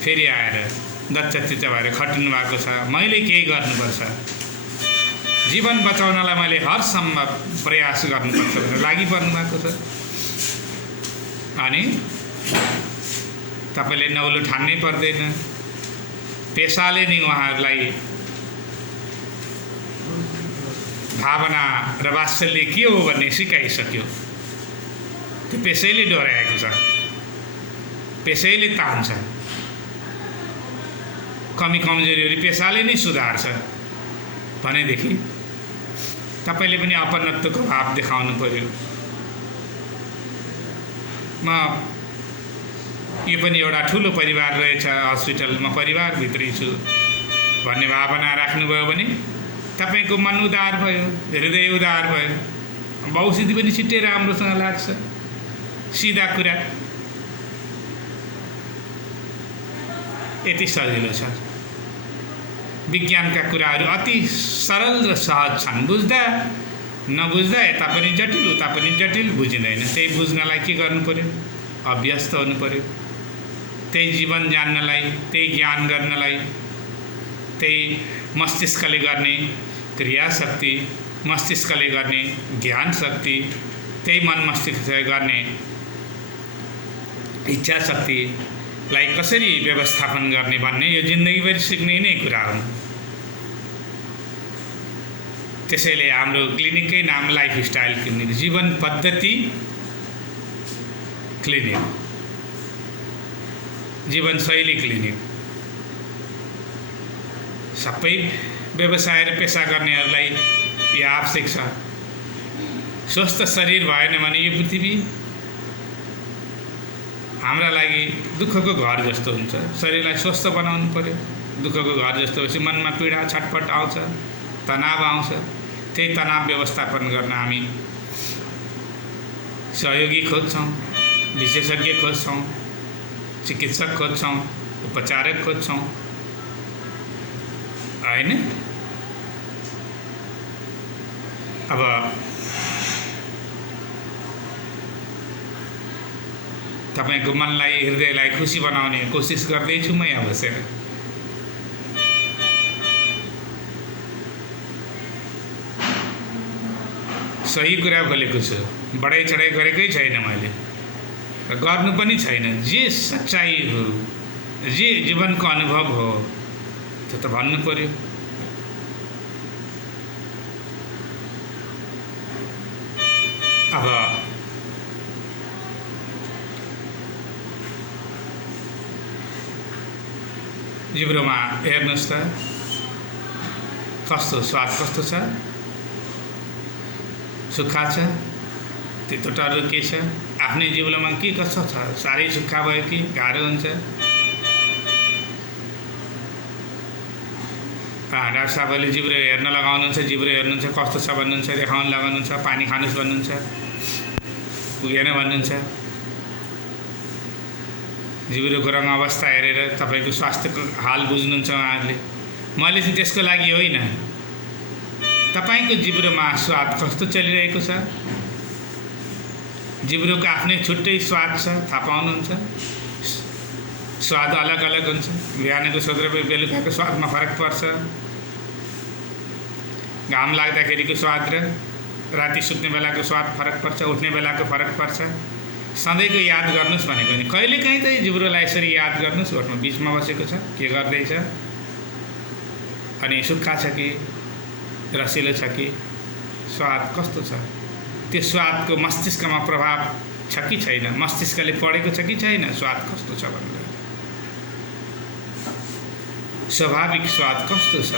फेरि आएर दच्चचित्त भएर खटिनु भएको छ। मैले केही गर्नुपर्छ, जीवन बचाउनलाई मैले हर सम्भव प्रयास गर्नुपर्छ भनेर लागि पर्नु भएको छ। अनि तपाईँले नौलो ठान्नै पर्दैन, पेसाले नै उहाँहरूलाई भावना र वात्सल्य के हो भन्ने सिकाइसक्यो। त्यो पेसैले डोर्याएको छ, पेसैले तान्छ। कमी कमजोरीहरू पेसाले नै सुधार्छ भनेदेखि तपाईँले पनि अपनत्वको भाव देखाउनु पर्यो। म यो पनि एउटा ठुलो परिवार रहेछ, हस्पिटल म परिवारभित्रै छु भन्ने भावना राख्नुभयो भने तपाईँको मन उदार भयो, हृदय उदार भयो। औषधि पनि छिट्टै राम्रोसँग लाग्छ। सिधा कुरा, यति सजिलो छ। विज्ञानका कुराहरू अति सरल र सहज छन्, बुझ्दा नबुझ्दा यता पनि जटिल उता पनि जटिल बुझिँदैन। त्यही बुझ्नलाई के गर्नु पर्यो? अभ्यस्त हुनु पर्यो। त्यही जीवन जान्नलाई, त्यही ज्ञान गर्नलाई, त्यही मस्तिष्कले गर्ने क्रियाशक्ति, मस्तिष्कले गर्ने ज्ञान शक्ति, त्यही मन मस्तिष्कले गर्ने इच्छा शक्तिलाई कसरी व्यवस्थापन गर्ने भन्ने यो जिन्दगीभरि सिक्ने नै कुरा हुन्। त्यसैले हाम्रो क्लिनिककै नाम लाइफस्टाइल क्लिनिक, जीवन पद्धति क्लिनिक, जीवनशैली क्लिनिक। सबै व्यवसाय र पेसा गर्नेहरूलाई यो आवश्यक छ। स्वस्थ शरीर भएन भने यो पृथ्वी हाम्रा लागि दुःखको घर जस्तो हुन्छ। शरीरलाई स्वस्थ बनाउनु पर्यो। दुःखको घर जस्तो भएपछि मनमा पीडा छटपट आउँछ, तनाव आउँछ। त्यही तनाव व्यवस्थापन गर्न हामी सहयोगी खोज्छौँ, विशेषज्ञ खोज्छौँ, चिकित्सक खोज्छौँ, उपचारक खोज्छौँ, होइन? अब तपाईको मनलाई, हृदयलाई खुसी बनाउने कोसिस गर्दैछु म यहाँ बसेर। सही कुरा बोलेको छु, बढाइ चढाइ गरेकै छैन मैले, गर्नु पनि छैन। जे सच्चाइ हो, जे जीवनको अनुभव हो त्यो त भन्नु पर्यो। अब जिब्रोमा हेर्नुहोस् त कस्तो स्वाद कस्तो छ, सुक्खा छ, तितो टर्रो के छ, आफ्नै जिब्रोमा के कस्तो छ, साह्रै सुक्खा भयो कि गाह्रो हुन्छ। डाक्टर साहबले जिब्रो हेर्न लगाउनुहुन्छ, जिब्रो हेर्नुहुन्छ कस्तो छ भन्नुहुन्छ, देखाउन लगाउनुहुन्छ, पानी खानुहोस् भन्नुहुन्छ, पुगेन भन्नुहुन्छ। जिब्रोको रङ अवस्था हेरेर तपाईँको स्वास्थ्यको हाल बुझ्नुहुन्छ उहाँहरूले। मैले चाहिँ त्यसको लागि होइन, तपाईँको जिब्रोमा स्वाद कस्तो चलिरहेको छ, जिब्रोको आफ्नै छुट्टै स्वाद छ, थाहा पाउनुहुन्छ। स्वाद अलग अलग हुन्छ। बिहानको स्वाद र बेलुकाको स्वादमा फरक पर्छ। घाम लाग्दाखेरिको स्वाद र राति सुत्ने बेलाको स्वाद फरक पर्छ, उठ्ने बेलाको फरक पर्छ। सधैँको याद गर्नुहोस् भनेको नि, कहिलेकाहीँ त जिब्रोलाई यसरी याद गर्नुहोस्। ओठमा बिचमा बसेको छ, के गर्दैछ, अनि सुक्खा छ कि रसिलो छ कि, स्वाद कस्तो छ, त्यो स्वादको मस्तिष्कमा प्रभाव छ कि छैन, मस्तिष्कले पढेको छ कि छैन, स्वाद कस्तो छ भनेर। स्वाभाविक स्वाद कस्तो छ,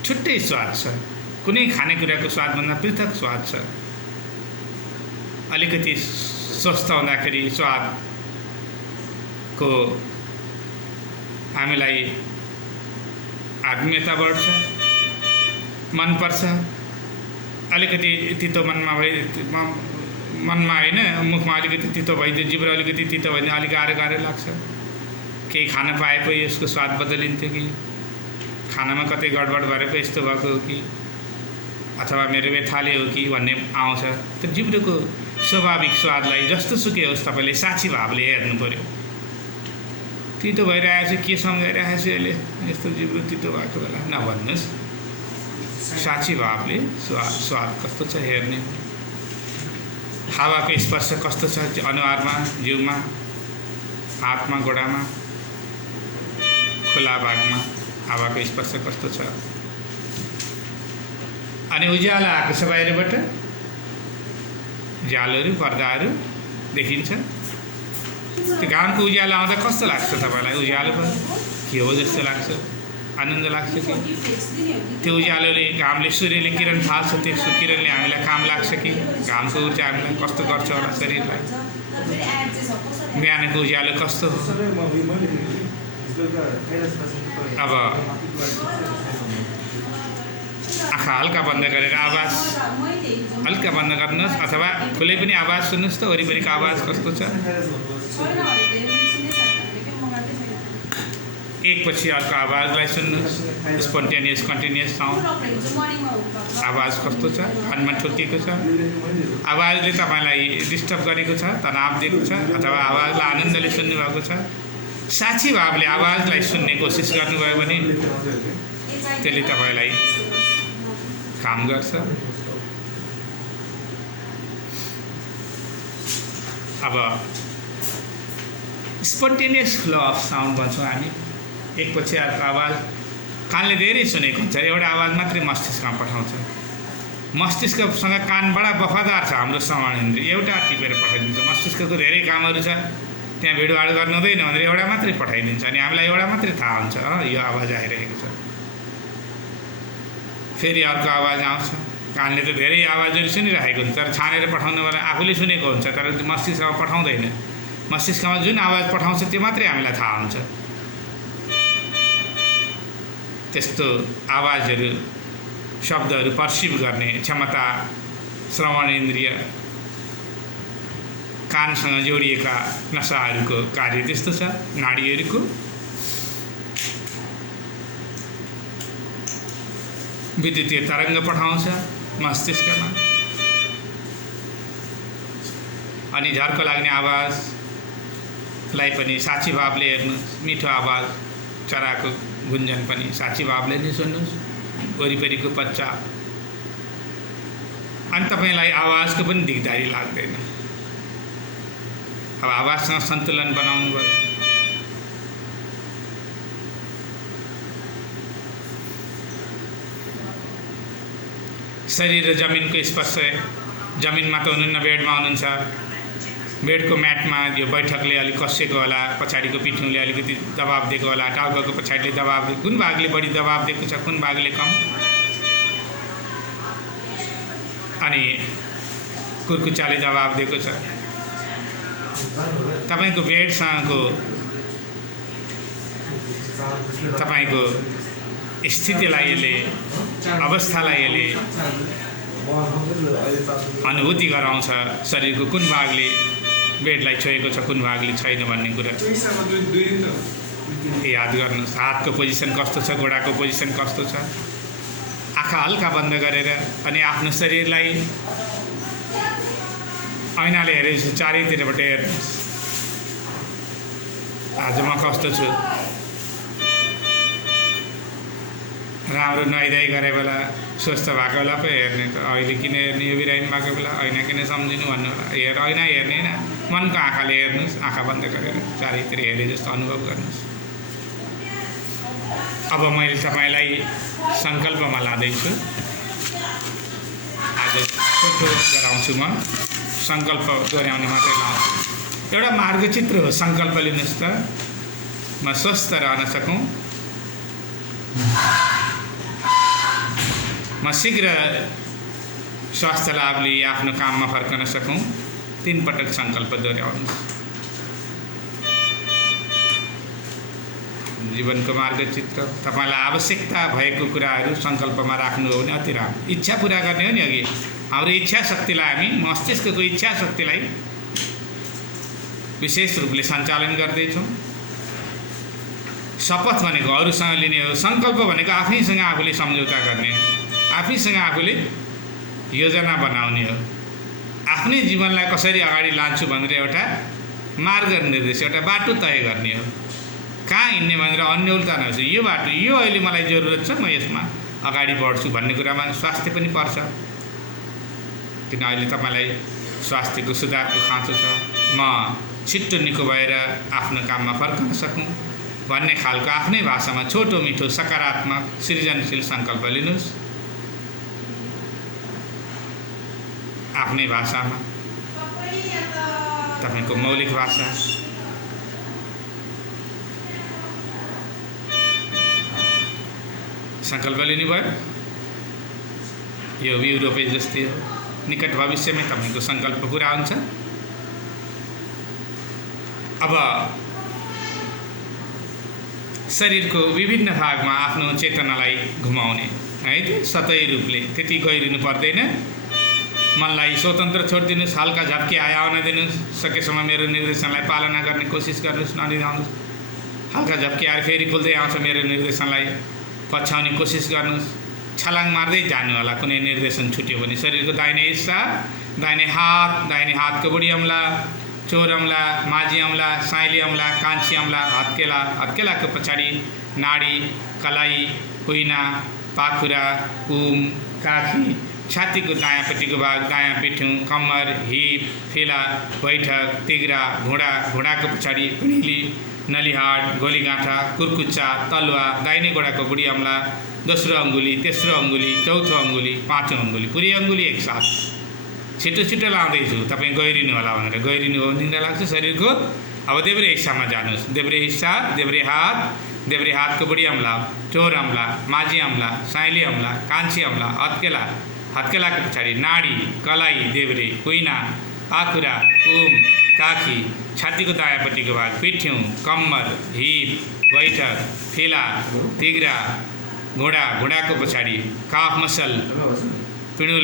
छुट्टै स्वाद छ। कुनै खानेकुराको स्वादभन्दा पृथक स्वाद छ। अलिकति स्वस्थ हुँदाखेरि स्वादको हामीलाई आत्मीयता बढ्छ, मनपर्छ। अलिकति तितो मनमा होइन, मुखमा अलिकति तितो भइदियो, जिब्रो अलिकति तितो भइदियो, अलिक गाह्रो गाह्रो लाग्छ। केही खान पाएको यसको स्वाद बदलिन्थ्यो कि, खानामा कतै गडबड भएर पो यस्तो भएको हो कि, अथवा मेरो व्यथाले हो कि भन्ने आउँछ। त जिब्रोको स्वाभाविक स्वादलाई जस्तो सुकै होस् तपाईँले साक्षी भावले हेर्नु पर्यो। तितो भइरहेको छ, के सम्झाइरहेको छु यसले, यस्तो जिब्रो तितो भएको बेला नभन्नुहोस्। साक्षी भावले स्वाद कस्तो छ हेर्ने। हावाको स्पर्श कस्तो छ अनुहारमा, जिउमा, हातमा, गोडामा, खुला भागमा हावाको स्पर्श कस्तो छ। अनि उज्यालो आएको छ बाहिरबाट, झ्यालहरू पर्दाहरू देखिन्छ। त्यो घामको उज्यालो आउँदा कस्तो लाग्छ तपाईँलाई? उज्यालो पनि के हो जस्तो लाग्छ, आनन्द लाग्छ कि त्यो उज्यालोले, घामले, सूर्यले किरण फाल्छ, त्यो किरणले हामीलाई काम लाग्छ कि घामको ऊर्जा हामीलाई कस्तो गर्छ होला शरीरलाई? बिहानको उज्यालो कस्तो हो? अब आँखा हल्का बन्द गरेर आवाज हल्का बन्द गर्नुहोस्, अथवा खुलै पनि आवाज सुन्नुहोस् त, वरिपरिको आवाज कस्तो छ। एकपछि अर्को आवाजलाई सुन्नुहोस्। Spontaneous continuous sound. आवाज कस्तो छ, कानमा ठोकिएको छ, आवाजले तपाईँलाई डिस्टर्ब गरेको छ, तनाव दिएको छ, अथवा आवाजलाई आनन्दले सुन्नुभएको छ, साँची भावले आवाजलाई सुन्ने कोसिस गर्नुभयो भने त्यसले तपाईँलाई काम गर्छ। अब स्पोन्टेनियस फ्लो अफ साउन्ड भन्छौँ हामी। एकपछि अर्को आवाज कानले धेरै सुनेको हुन्छ, एउटा आवाज मात्रै मस्तिष्कमा पठाउँछ। मस्तिष्कसँग कान बडा वफादार छ हाम्रो श्रवण इन्द्रिय, एउटा टिपेर पठाइदिन्छ। मस्तिष्कको धेरै कामहरू छ, त्यहाँ भिडभाड गर्नु हुँदैन भनेर एउटा मात्रै पठाइदिन्छ, अनि हामीलाई एउटा मात्रै थाहा हुन्छ यो आवाज आइरहेको छ। फेरि अर्को आवाज आउँछ। कानले त धेरै आवाजहरू सुनिरहेको हुन्छ, तर छानेर पठाउनु बेला आफूले सुनेको हुन्छ, तर मस्तिष्कमा पठाउँदैन। मस्तिष्कमा जुन आवाज पठाउँछ त्यो मात्रै हामीलाई थाहा हुन्छ। त्यस्तो आवाजहरू, शब्दहरू पर्सिभ गर्ने क्षमता श्रवण इन्द्रिय, कानसँग जोडिएका नसाहरूको कार्य त्यस्तो छ, नाडीहरूको। विद्युतीय तरङ्ग पठाउँछ मस्तिष्कमा, अनि झर्को लाग्ने आवाजलाई पनि साँची भावले हेर्नुहोस्। मिठो आवाज, चराको गुन्जन पनि साँची भावले नै सुन्नुहोस्, वरिपरिको पच्चा, अनि तपाईँलाई आवाजको पनि दिगदारी लाग्दैन। अब आवाजसँग सन्तुलन बनाउनु पर्यो। शरीर र जमिनको स्पर्श, जमिनमा त हुनुहुन्न, बेडमा हुनुहुन्छ, बेडको म्याटमा यो बैठकले अलिक कसिएको होला, पछाडिको पिठ्यौँले अलिकति दबाब दिएको होला, टाउकोको पछाडिले दबाब दिएको, कुन भागले बढी दबाब दिएको छ, कुन भागले कम, अनि कुर्कुच्चाले दबाब दिएको छ। तपाईँको बेडसँगको तपाईँको स्थितिलाई यसले, अवस्थालाई यसले अनुभूति गराउँछ। शरीरको कुन भागले बेडलाई छोएको छ, कुन भागले छैन भन्ने कुरा याद गर्नुहोस्। हातको पोजिसन कस्तो छ, घोडाको पोजिसन कस्तो छ, आँखा हल्का बन्द गरेर अनि आफ्नो शरीरलाई ऐनाले हेरेपछि चारैतिरबाट हेर्नुहोस्, आज म कस्तो छु। राम्रो नुहाइधुवाइ गरे बेला स्वस्थ भएको बेला पो हेर्ने, त अहिले किन हेर्ने, यो बिरामी भएको बेला ऐना किन सम्झिनु भन्नु होला। ऐना हेर्ने होइन, मनको आँखाले हेर्नुहोस्, आँखा बन्द गरेर चारैतिर हेरे जस्तो अनुभव गर्नुहोस्। अब मैले तपाईँलाई सङ्कल्पमा लाँदैछु। आज छोटो गराउँछु, म सङ्कल्प दोहोऱ्याउने मात्रै लाउँछु। एउटा मार्गचित्र हो, सङ्कल्प लिनुहोस् त। म स्वस्थ रहन सकौँ, म शीघ्र स्वास्थ्य लाभ लिई आफ्नो काममा फर्कन सकौँ। 3 पटक सङ्कल्प दोहोऱ्याउनुहोस्। जीवनको मार्गचित्र, तपाईँलाई आवश्यकता भएको कुराहरू सङ्कल्पमा राख्नु हो भने अति राम्रो। इच्छा पुरा गर्ने हो नि। अघि हाम्रो इच्छा शक्तिलाई, हामी मस्तिष्कको इच्छा शक्तिलाई विशेष रूपले सञ्चालन गर्दैछौँ। शपथ भनेको अरूसँग लिने हो, सङ्कल्प भनेको आफैसँग आफूले सम्झौता गर्ने हो, आफैसँग आफूले योजना बनाउने हो। आफ्नै जीवनलाई कसरी अगाडि लान्छु भनेर एउटा मार्ग निर्देश, एउटा बाटो तय गर्ने हो। कहाँ हिँड्ने भनेर अन्यलता नहोस्, यो बाटो, यो अहिले मलाई जरुरत छ, म यसमा अगाडि बढ्छु भन्ने कुरामा स्वास्थ्य पनि पर्छ। किन अहिले तपाईँलाई स्वास्थ्यको सुधारको खाँचो छ, म छिट्टो निको भएर आफ्नो काममा फर्कन सकौँ भन्ने खालको आफ्नै भाषामा छोटो मिठो सकारात्मक सृजनशील सङ्कल्प लिनुहोस्। आफ्नै भाषामा, तपाईँको मौलिक भाषा। सङ्कल्प लिनुभयो, यो व्यू रोपे जस्तै हो। निकट भविष्यमै तपाईँको सङ्कल्प पुरा हुन्छ। अब शरीरको विभिन्न भागमा आफ्नो चेतनालाई घुमाउने है, सतही रूपले, त्यति गहिरिनु पर्दैन। मनलाई स्वतन्त्र छोडिदिनुहोस्, हल्का झप्की आउन दिनुहोस्। सकेसम्म मेरो निर्देशनलाई पालना गर्ने कोसिस गर्नुहोस्, ननिदाउनुहोस्। हल्का झप्किएर फेरि खुल्दै आउँछ मेरो निर्देशनलाई पछ्याउने कोसिस गर्नुहोस्। छलाङ मार्दै जानु होला कुनै निर्देशन छुट्यो भने। शरीरको दाहिने हिस्सा, दाहिने हातको बुढी औँला, चोर औँला, माझी औँला, साइली औँला, कान्छी औँला, हत्केलाको पछाडि नाडी, कलाई, कुइना, पाखुरा, उम, काखी, छातीको दायाँपट्टिको भाग, दायाँ पिठ्यौँ, कम्मर, हिप, फेला, बैठक, तिघ्रा, घुँडाको पछाडि पिँढली, नलीहाड, गोलीगाँठा, कुर्कुच्चा, तलुवा, दाहिने गोडाको बुढी औँला, दोस्रो अङ्गुली, तेस्रो अङ्गुली, चौथो अङ्गुली, पाँचौँ अङ्गुली, पुरै अङ्गुली एकसाथ। छिटो लाउँदैछु, तपाईँ गहिरिनु होला भनेर। गहिरिनु हो, निन्द्रा लाग्छ शरीरको। अब देब्रे हिस्सामा जानुहोस्। देब्रे हिस्सा, देब्रे हातको बुढी औँला, चोर औँला, माझी औँला, साइली औँला, कान्छी औँला, हत्केलाको पछाडि नाडी, कलाई, देब्रे, कुइना, पाखुरा, उम, काखी, छातीको दायाँपट्टिको भाग, पिठ्यौँ, कम्मर, हिप, बैठक, फेला, तिघ्रा, घुँडाको पछाडि, काफ मसल, पिँडुल